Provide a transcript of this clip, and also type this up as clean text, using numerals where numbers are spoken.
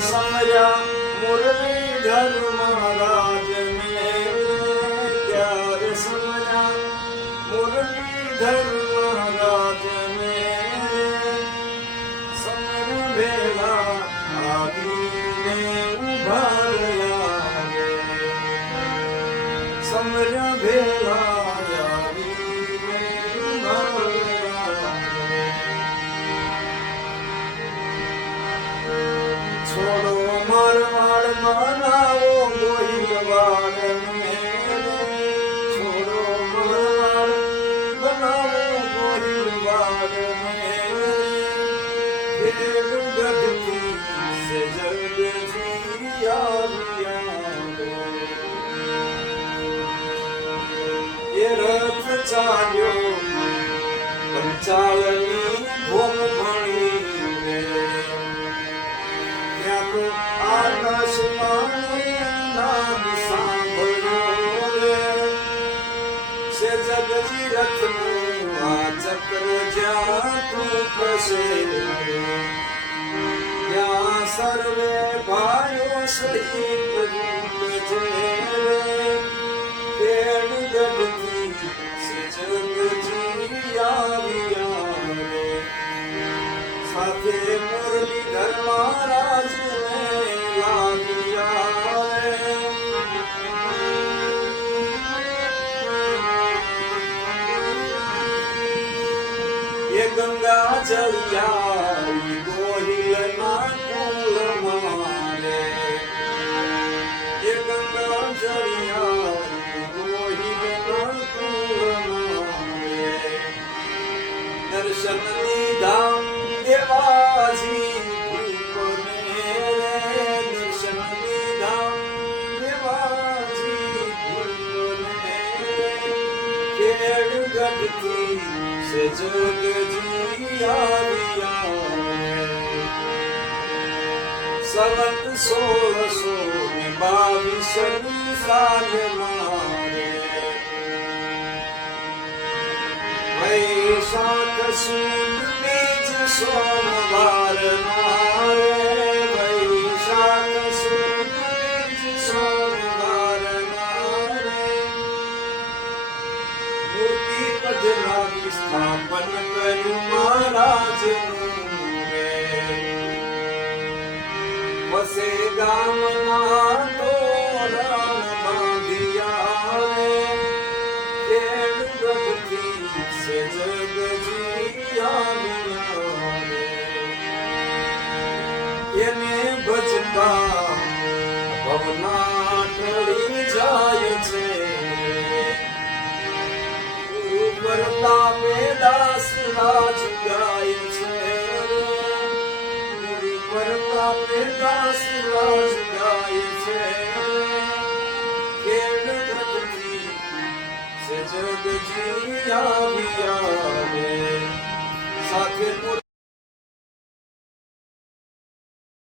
समया मुरलीधर महाराज मेरे, प्यारे समया मुरलीधर महाराज मेरे, समर भेला आदीने उभारया रे, समर भेला आदीने उभारया रे. छोड़ो मारवाड़ मनाओ गोहिलवाड़ मेरे, छोड़ो मारवाड़ बनाओ गोहिलवाड़ मेरे, खेल गढ़ती से जग जिया रे. ये रथ चाल्यो पंचालनी भूम भणी रे, आकाशમાં નાદ સાંભળ્યો રે, છે જગજી રથનું આ ચક્ર જ્યાં તું પ્રસે, ત્યાં સર્વે ભાઈઓ સહિત રૂપ છે રે, પેડ ગઢથી છે જગજી આવ્યા રે, સાથે મુરલીધર મહારાજ ગંગા જલિયા ગોહિલ ના કુલ મારે, એ ગંગા જલિયા ગોહિલ ના કુલ મારે, દર્શન ની ધામ દેવાજી ભૂપને, દર્શન ની ધામ દેવાજી ભૂપને, ખેડ ગઢથી से जगजी आविया रे, संवत 1622 साल मारे, वैशाख सुद बीज सोमवार मारे, वैशाख सुद बीज सोमवार मारे, मूर्ति पधरा સ્થાપન કર્યું મહારાજનું રે, વસે ગામના તોરણ બાંધ્યા રે, ખેડ ગઢથી છે જગજી આવ્યા રે, એને ભજતા ભવના ટળી જાય છે, પ્રતાપે દાસ રાજ ગાય છે, પ્રતાપે દાસ રાજ ગાય છે, ખેડ ગઢથી છે જગજી આવ્યા રે, સાથે